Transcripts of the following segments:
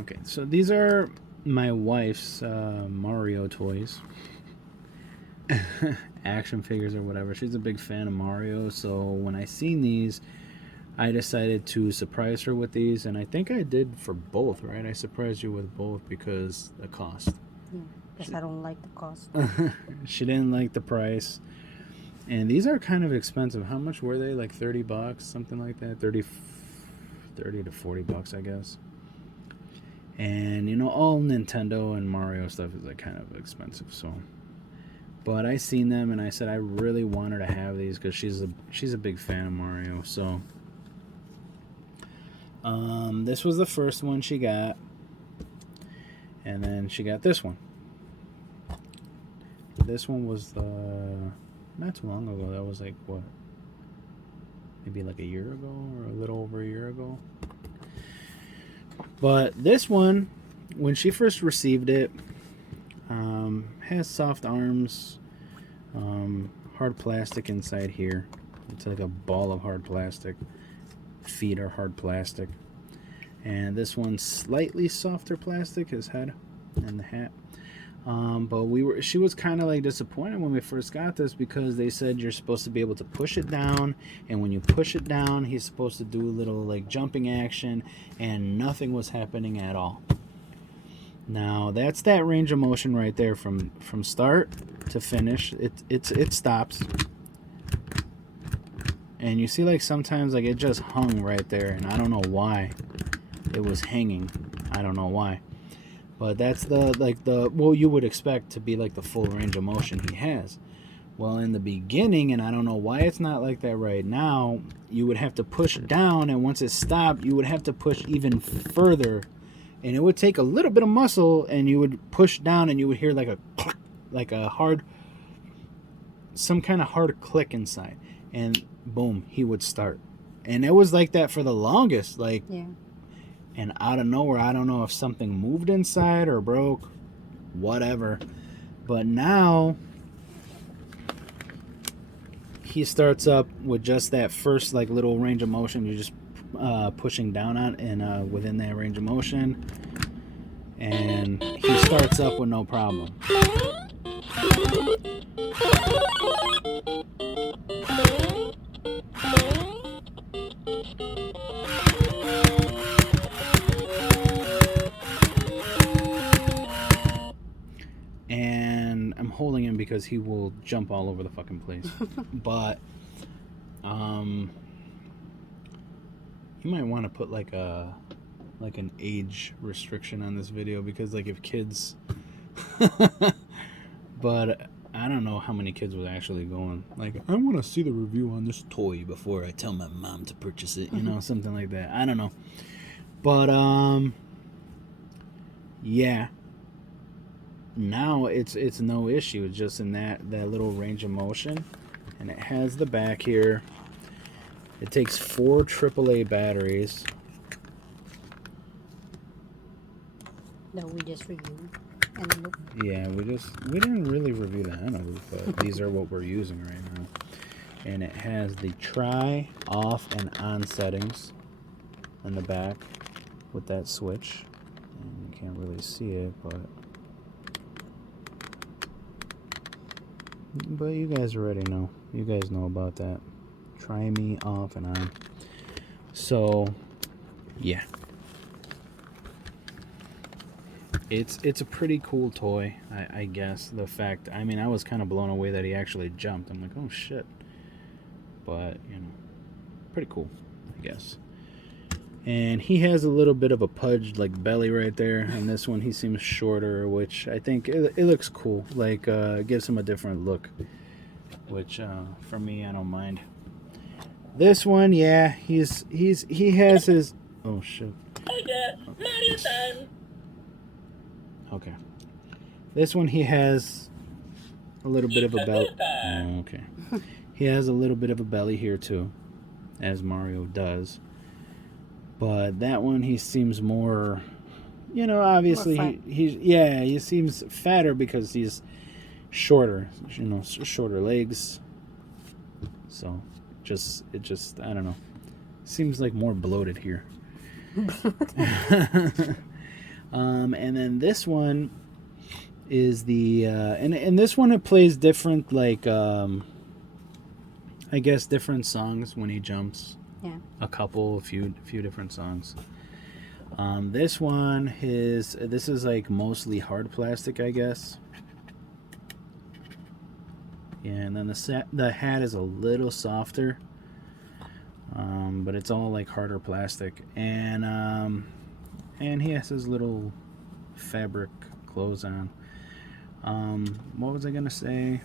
Okay, so these are my wife's Mario toys. Action figures or whatever. She's a big fan of Mario, so when I seen these, I decided to surprise her with these, and I think I did for both, right? I surprised you with both because the cost. Yeah, because I don't like the cost. She didn't like the price. And these are kind of expensive. How much were they? Like $30, something like that. 30 to $40, I guess. And all Nintendo and Mario stuff is like kind of expensive, so. But I seen them and I said I really want her to have these because she's a big fan of Mario. So this was the first one she got, and then she got this one. This one was not too long ago. That was like what? Maybe like a year ago or a little over a year ago. But this one, when she first received it, has soft arms, hard plastic inside here. It's like a ball of hard plastic. Feet are hard plastic. And this one's slightly softer plastic, his head and the hat. But she was kind of like disappointed when we first got this because they said you're supposed to be able to push it down, and when you push it down, he's supposed to do a little like jumping action, and nothing was happening at all. Now that's that range of motion right there from start to finish. It stops, and you see like sometimes like it just hung right there, and I don't know why it was hanging. I don't know why. But that's well, you would expect to be like the full range of motion he has. Well, in the beginning, and I don't know why it's not like that right now, you would have to push down, and once it stopped, you would have to push even further, and it would take a little bit of muscle, and you would push down, and you would hear like a click, like a hard, some kind of hard click inside, and boom, he would start. And it was like that for the longest, like. Yeah. And out of nowhere, I don't know if something moved inside or broke, whatever. But now, he starts up with just that first like little range of motion. You're just pushing down on and within that range of motion. And he starts up with no problem. And I'm holding him because he will jump all over the fucking place. But you might want to put like an age restriction on this video because like if kids but I don't know how many kids was actually going like I want to see the review on this toy before I tell my mom to purchase it, something like that. I don't know. But yeah. Now it's no issue. It's just in that little range of motion, and it has the back here. It takes 4 AAA batteries. That we just reviewed. Yeah, we didn't really review the Eneloop, but these are what we're using right now. And it has the try, off, and on settings on the back with that switch. And you can't really see it, but you guys already know. You guys know about that. Try me off and on. So, yeah. It's a pretty cool toy, I guess. The fact, I mean, I was kind of blown away that he actually jumped. I'm like, oh shit. But, pretty cool, I guess. And he has a little bit of a pudged like belly right there. And this one he seems shorter, which I think it looks cool. Like gives him a different look. Which for me I don't mind. This one, yeah, he has his oh shit. Okay. This one he has a little bit of a belly. Oh, okay. He has a little bit of a belly here too, as Mario does. But that one, he seems more, obviously he seems fatter because he's shorter, shorter legs. So, it just, I don't know, seems like more bloated here. And then this one is the and this one it plays different, like I guess different songs when he jumps. Yeah. A few different songs. This one this is like mostly hard plastic, I guess. Yeah, and then the hat is a little softer, but it's all like harder plastic, and he has his little fabric clothes on. What was I gonna say?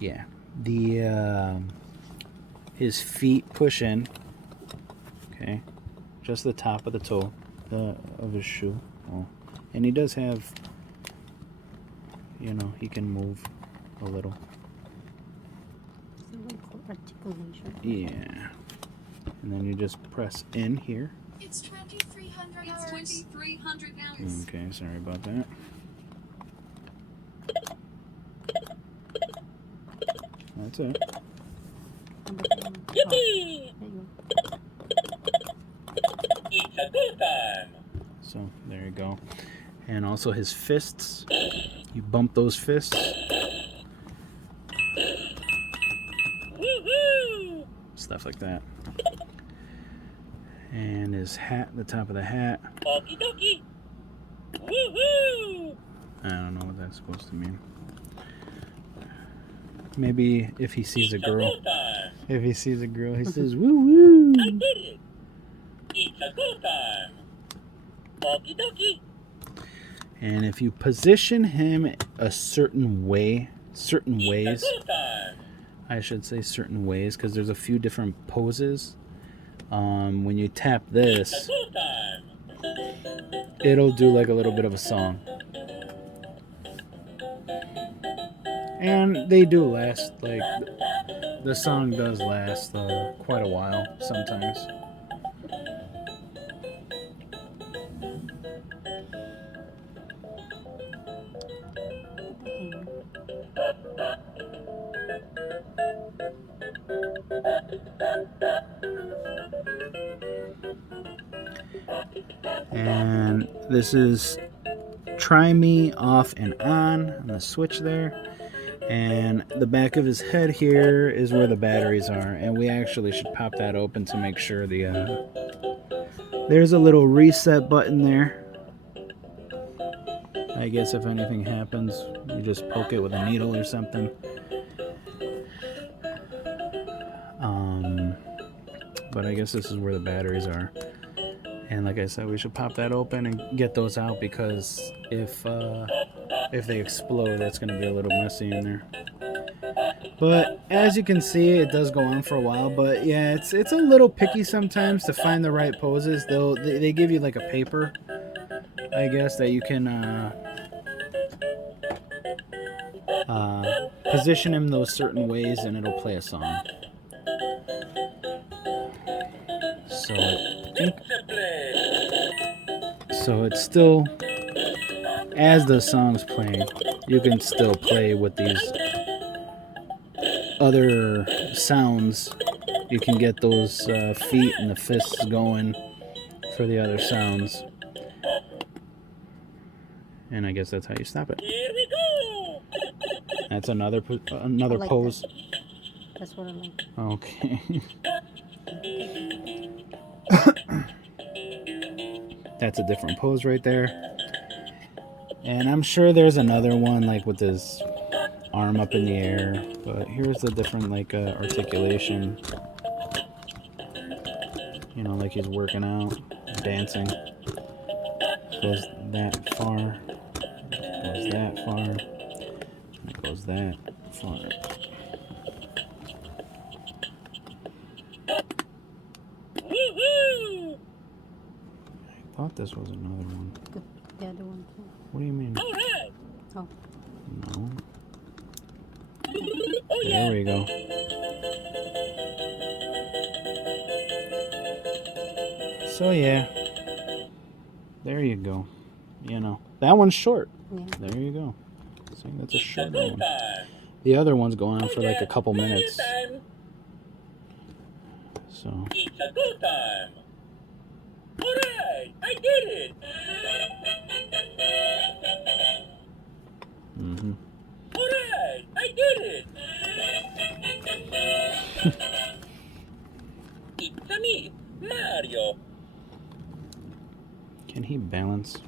Yeah, the his feet push in. Okay, just the top of the toe of his shoe. Oh, and he does have, he can move a little. Articulation. Yeah, and then you just press in here. It's 2,300 hours. 2,300 hours. Okay, sorry about that. That's it. So there you go. And also his fists. You bump those fists. Stuff like that. And his hat, the top of the hat. I don't know what that's supposed to mean. Maybe if he sees a girl. If he sees a girl, he says, woo woo. And if you position him a certain ways, I should say certain ways, because there's a few different poses. When you tap this, it'll do like a little bit of a song. And they do last, like, the song does last quite a while sometimes. And this is Try Me off and on the switch there. And the back of his head here is where the batteries are, and we actually should pop that open to make sure there's a little reset button there. I guess if anything happens, you just poke it with a needle or something. But I guess this is where the batteries are. And like I said, we should pop that open and get those out, because if they explode, that's going to be a little messy in there. But as you can see, it does go on for a while. But yeah, it's a little picky sometimes to find the right poses. They give you like a paper, I guess, that you can position him those certain ways, and it'll play a song. So it's still, as the song's playing, you can still play with these other sounds. You can get those feet and the fists going for the other sounds. And I guess that's how you stop it. Here we go. That's another I like pose. that. That's what I like. Okay. That's a different pose right there. And I'm sure there's another one like with his arm up in the air. But here's the different like articulation. Like he's working out, dancing. Goes that far. Goes that far. It goes that far. Woohoo! I thought this was another one. The other one too. What do you mean? All right. Oh. No. Oh yeah. There we go. So yeah. There you go. That one's short. Yeah. There you go. See, that's a short one. Time. The other one's going on for like a couple minutes. Time. So It's a go time. Alright, I did it! Mm-hmm. Alright, I did it! It's me, Mario. Can he balance?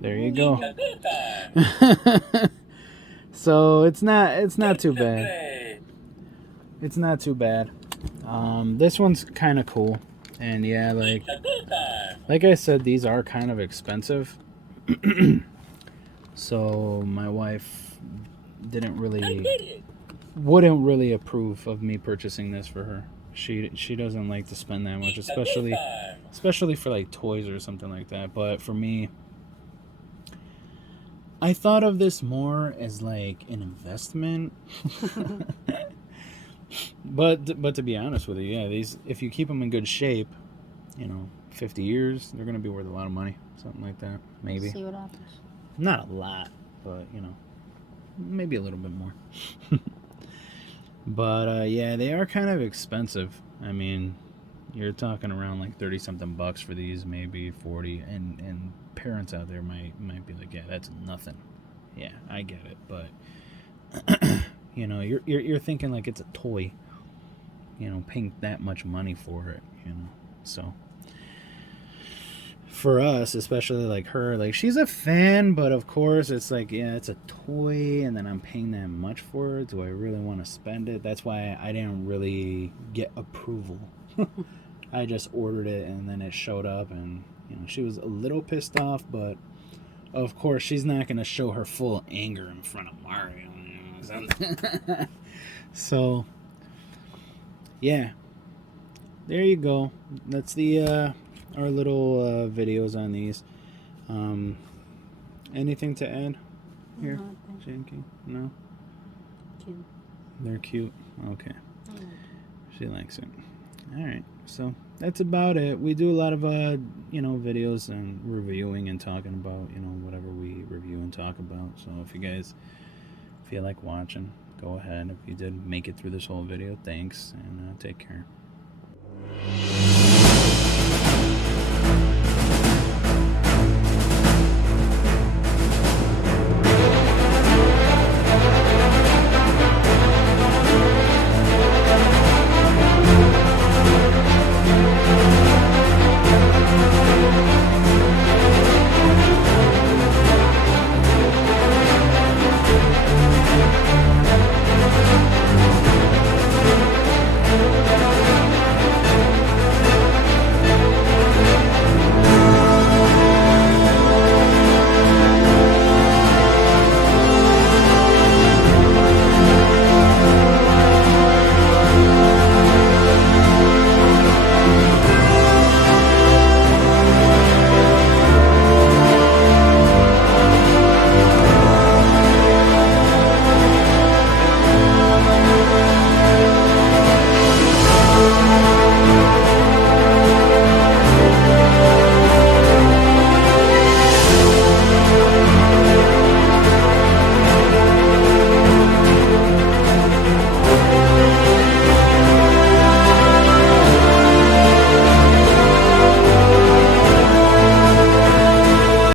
There you go. It's a good time. So it's not too bad. Great. It's not too bad. This one's kind of cool, and yeah, It's a good time. like I said, these are kind of expensive. So my wife I did it. wouldn't really approve of me purchasing this for her. She doesn't like to spend that much, It's a good time. especially for like toys or something like that. But for me, I thought of this more as like an investment. But to be honest with you, yeah, these, if you keep them in good shape, 50 years, they're gonna be worth a lot of money, something like that, maybe. See what happens. Not a lot, but maybe a little bit more. But yeah, they are kind of expensive. I mean, you're talking around like 30 something bucks for these, maybe 40, and parents out there might be like, yeah, that's nothing. Yeah, I get it, but you're thinking like it's a toy, paying that much money for it, so for us, especially like her, like she's a fan, but of course it's like, yeah, it's a toy, and then I'm paying that much for it. Do I really want to spend it? That's why I didn't really get approval. I just ordered it, and then it showed up, and she was a little pissed off, but of course she's not going to show her full anger in front of Mario. So yeah, there you go. That's the our little videos on these. Anything to add here, No, I think Janky? No? cute. They're cute. Okay. I like it. She likes it. All right. So that's about it. We do a lot of videos and reviewing and talking about whatever we review and talk about. So if you guys feel like watching, go ahead. If you did make it through this whole video, thanks, and take care.